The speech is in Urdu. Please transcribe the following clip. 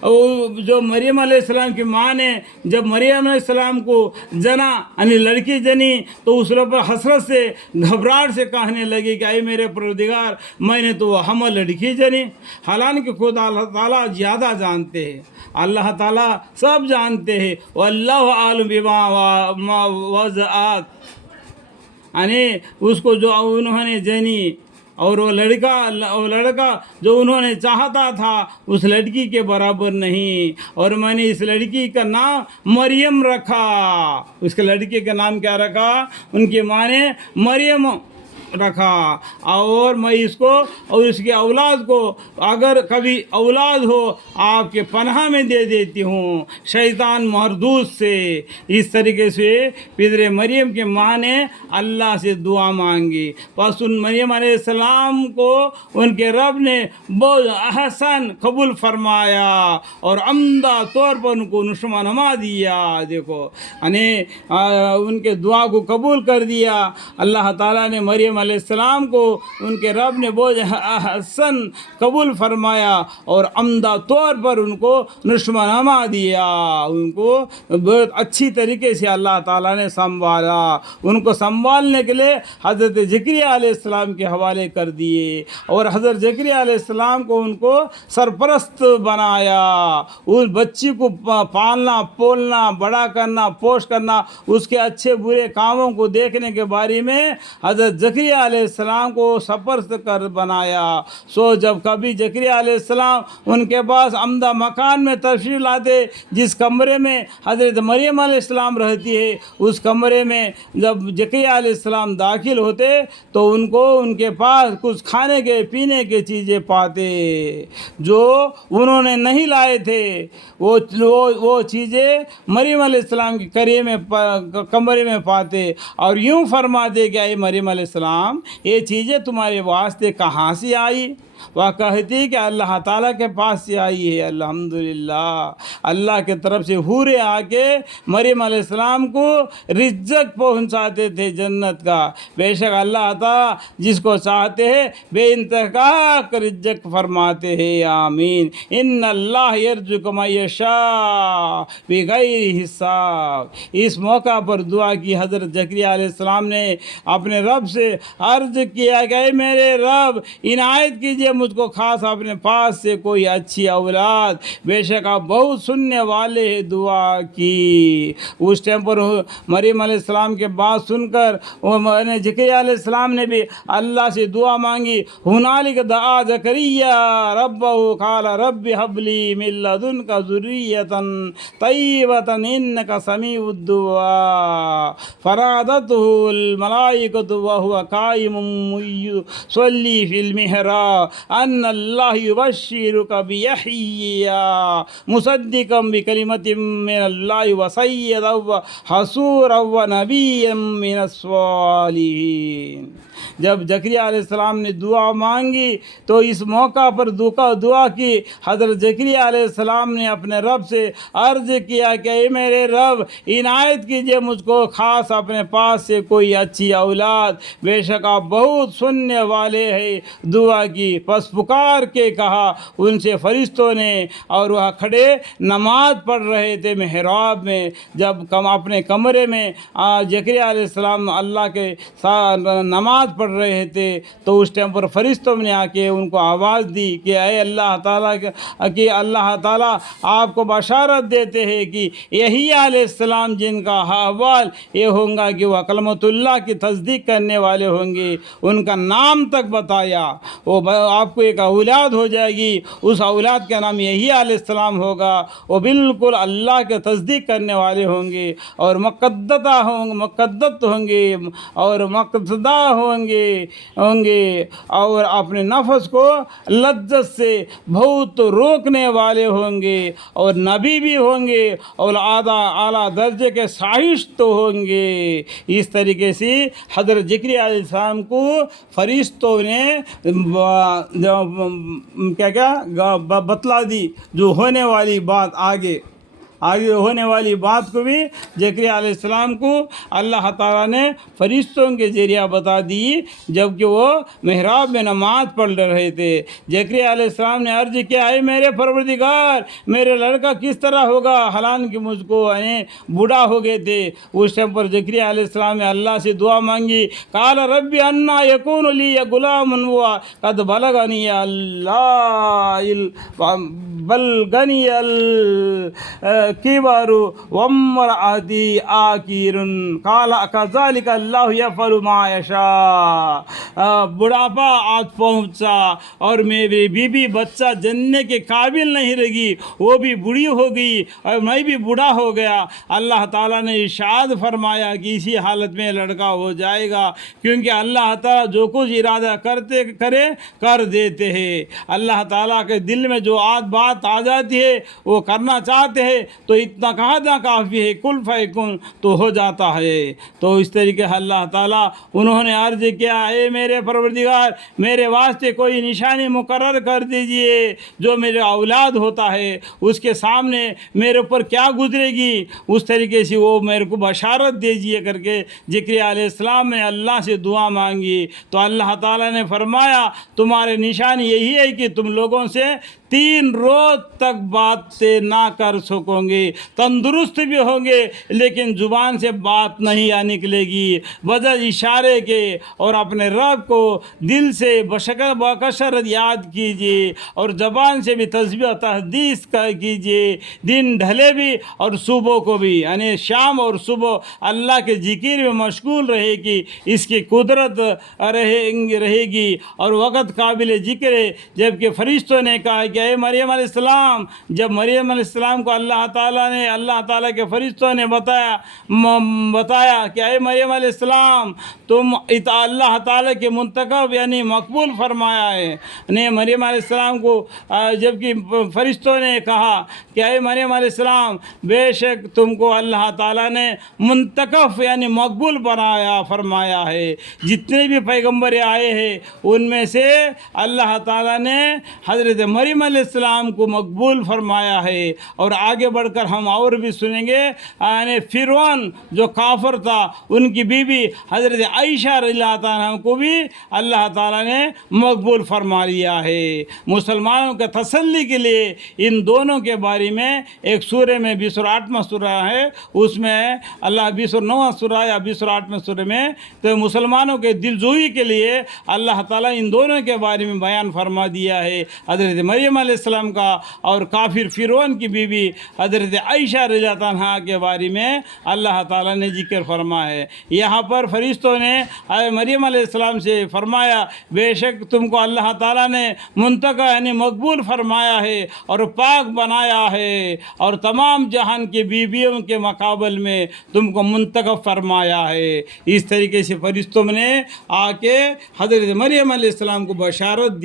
اور جو مریم علیہ السلام کی ماں نے جب مریم علیہ السلام کو جنا یعنی لڑکی جنی تو اس پر حسرت سے گھبراہٹ سے کہنے لگی کہ اے میرے پروردگار میں نے تو ہم لڑکی جنی، حالانکہ خود اللہ تعالیٰ زیادہ جانتے ہیں، اللہ تعالیٰ سب جانتے ہیں، واللہ عالم بما وضعت، یعنی اس کو جو انہوں نے جنی اور وہ لڑکا جو انہوں نے چاہتا تھا اس لڑکی کے برابر نہیں، اور میں نے اس لڑکی کا نام مریم رکھا۔ اس کے لڑکی کا نام کیا رکھا؟ ان کی ماں نے مریم رکھا، اور میں اس کو اور اس کے اولاد کو اگر کبھی اولاد ہو آپ کے پناہ میں دے دیتی ہوں شیطان مردود سے۔ اس طریقے سے پدر مریم کے ماں نے اللہ سے دعا مانگی، پس ان مریم علیہ السلام کو ان کے رب نے بہت احسن قبول فرمایا اور عمدہ طور پر ان کو نشما دیا۔ دیکھو یعنی ان کے دعا کو قبول کر دیا اللہ تعالیٰ نے۔ مریم علیہ السلام کو ان کے رب نے بہت احسن قبول فرمایا اور عمدہ طور پر ان کو نشما دیا، ان کو بہت اچھی طریقے سے اللہ تعالیٰ نے سنبھالا۔ ان کو سنبھالنے کے لیے حضرت زکریا علیہ السلام کے حوالے کر دیے، اور حضرت زکریا علیہ السلام کو ان کو سرپرست بنایا، اس بچی کو پالنا پولنا بڑا کرنا پوش کرنا، اس کے اچھے برے کاموں کو دیکھنے کے بارے میں حضرت زکریا علیہ السلام کو سرپرست کر بنایا۔ سو جب کبھی زکریا علیہ السلام ان کے پاس عمدہ مکان میں تشریف لاتے، جس کمرے میں حضرت مریم علیہ السلام رہتی ہے، اس کمرے میں جب زکریا علیہ السلام داخل ہوتے تو ان کو ان کے پاس کچھ کھانے کے پینے کے چیزیں پاتے جو انہوں نے نہیں لائے تھے، وہ چیزیں مریم علیہ السلام کے کمرے میں پاتے، اور یوں فرماتے کہ اے مریم علیہ السلام یہ چیزیں تمہارے واسطے کہاں سے آئی؟ وہ کہتی کہ اللہ تعالیٰ کے پاس سے آئی ہے۔ الحمدللہ، اللہ کے طرف سے حورے آ کے مریم علیہ السلام کو رزق پہنچاتے تھے جنت کا۔ بے شک اللہ تعالیٰ جس کو چاہتے ہیں بے انتہا رزق فرماتے ہیں، آمین۔ ان اللہ یرزق من یشاء بغیر حساب۔ اس موقع پر دعا کی حضرت زکریا علیہ السلام نے اپنے رب سے عرض کیا کہ اے میرے رب عنایت کیجیے مجھ کو خاص اپنے پاس سے کوئی اچھی اولاد، بے شک آپ بہت سننے والے ہیں۔ دعا کی اس ٹائم پر مریم علیہ السلام کے بات سن کر زکریا علیہ السلام نے بھی اللہ سے دعا مانگی۔ ہنالک دعا زکریا ربہ قال رب هب لی من لدنک ذریۃ طیبۃ انک سمیع الدعاء فنادته الملائکۃ وهو قائم یصلی فی المحراب ان اللہ یبشرک بیحییٰ مصدقا بکلمۃ من اللہ وسیدا وحصورا ونبیا من الصالحین۔ جب زکریا علیہ السلام نے دعا مانگی تو اس موقع پر دعا کی حضرت زکریا علیہ السلام نے اپنے رب سے عرض کیا کہ اے میرے رب عنایت کیجیے مجھ کو خاص اپنے پاس سے کوئی اچھی اولاد، بے شک آپ بہت سننے والے ہیں۔ دعا کی، پس پکار کے کہا ان سے فرشتوں نے، اور وہ کھڑے نماز پڑھ رہے تھے محراب میں۔ جب اپنے کمرے میں زکریا علیہ السلام اللہ کے ساتھ نماز پڑھ رہے تھے تو اس ٹائم پر فرشتوں نے آ کے ان کو آواز دی کہ اے اللہ تعالیٰ آپ کو بشارت دیتے ہیں کہ یحییٰ علیہ السلام جن کا احوال یہ ہوں گا کہ وہ کلمۃ اللہ کی تصدیق کرنے والے ہوں گے، ان کا نام تک بتایا، وہ آپ کو ایک اولاد ہو جائے گی، اس اولاد کا نام یحییٰ علیہ السلام ہوگا، وہ بالکل اللہ کے تصدیق کرنے والے ہوں گے اور مقدت ہوں گے اور مقتدہ ہوں گے اور اپنے نفس کو لذت سے بہت روکنے والے ہوں گے، اور نبی بھی ہوں گے اور اعلیٰ درجے کے شائستہ ہوں گے۔ اس طریقے سے حضرت زکریا علیہ السلام کو فرشتوں نے کیا بتلا دی جو ہونے والی بات آگے۔ آگے ہونے والی بات کو بھی زکریا علیہ السلام کو اللہ تعالیٰ نے فرشتوں کے ذریعہ بتا دی جب کہ وہ محراب میں نماز پڑھ رہے تھے۔ زکریا علیہ السلام نے عرض کیا، اے میرے پروردگار، میرے لڑکا کس طرح ہوگا، حالانکہ مجھ کو بوڑھا ہو گئے تھے۔ اس ٹائم پر زکریا علیہ السلام نے اللہ سے دعا مانگی، قال رب انا یکون لی غلام قد بلغنی بلغنی الکبر وامرأتی عاقر قال کذلک اللہ یفعل ما یشاء۔ بڑھاپا آج پہنچا اور میری بیوی بچہ جننے کے قابل نہیں رہی، وہ بھی بوڑھی ہو گئی اور میں بھی بوڑھا ہو گیا۔ اللہ تعالیٰ نے ارشاد فرمایا کہ اسی حالت میں لڑکا ہو جائے گا، کیونکہ اللہ تعالیٰ جو کچھ ارادہ کر دیتے ہیں۔ اللہ تعالیٰ کے دل میں جو بات آ جاتی ہے وہ کرنا چاہتے ہیں تو اتنا کہنا کافی ہے، کل فیکن تو ہو جاتا ہے۔ تو اس طریقے سے اللہ تعالیٰ انہوں نے عرض کیا، اے میرے پروردگار، میرے واسطے کوئی نشانی مقرر کر دیجئے، جو میرے اولاد ہوتا ہے اس کے سامنے میرے اوپر کیا گزرے گی اس طریقے سے وہ میرے کو بشارت دیجئے کر کے زکریا علیہ السلام نے اللہ سے دعا مانگی۔ تو اللہ تعالیٰ نے فرمایا، تمہارے نشانی یہی ہے کہ تم لوگوں سے 3 روز تک باتیں نہ کر سکو گے، تندرست بھی ہوں گے لیکن زبان سے بات نہیں نکلے گی، بجز اشارے کے، اور اپنے رب کو دل سے بکثرت یاد کیجیے اور زبان سے بھی تسبیح و تحدیث کیجیے، دن ڈھلے بھی اور صبح کو بھی، یعنی شام اور صبح اللہ کے ذکر میں مشغول رہے گی، اس کی قدرت رہے گی اور وقت قابل ذکر ہے۔ جبکہ فرشتوں نے کہا کہ اے مریم علیہ السلام، جب مریم علیہ السلام کو اللہ تعالیٰ کے فرشتوں نے بتایا کہ اے مریم علیہ السلام، تم اللہ تعالیٰ کے منتخب یعنی مقبول فرمایا ہے۔ مریم علیہ السلام کو جبکہ فرشتوں نے کہا کہ اے مریم علیہ السلام، بے شک تم کو اللہ تعالیٰ نے منتخب یعنی مقبول فرمایا ہے۔ جتنے بھی پیغمبر آئے ہیں ان میں سے اللہ تعالیٰ نے حضرت مریم علیہ السلام کو مقبول فرمایا ہے۔ اور آگے بڑھ کر ہم اور بھی سنیں گے، یعنی فرعون جو کافر تھا ان کی بیوی حضرت عائشہ رضی اللہ عنہ کو بھی اللہ تعالیٰ نے مقبول فرما لیا ہے۔ مسلمانوں کے تسلی کے لیے ان دونوں کے بارے میں ایک سورہ میں 28واں سورہ ہے، اس میں اللہ 29واں سورہ یا 28واں سورہ میں، تو مسلمانوں کے دلجوئی کے لیے اللہ تعالیٰ ان دونوں کے بارے میں بیان فرما دیا ہے، حضرت مریم علیہ السلام کا اور کافر فرعون کی بیوی حضرت عائشہ رضی اللہ عنہا کے بارے میں اللہ تعالیٰ نے ذکر فرمایا ہے۔ یہاں پر فرشتوں نے مریم علیہ السلام سے فرمایا، بے شک تم کو اللہ تعالیٰ نے منتخب یعنی مقبول فرمایا ہے اور پاک بنایا ہے اور تمام جہان کی بیویوں کے مقابل میں تم کو منتخب فرمایا ہے۔ اس طریقے سے فرشتوں نے آ کے حضرت مریم علیہ السلام کو بشارت دی۔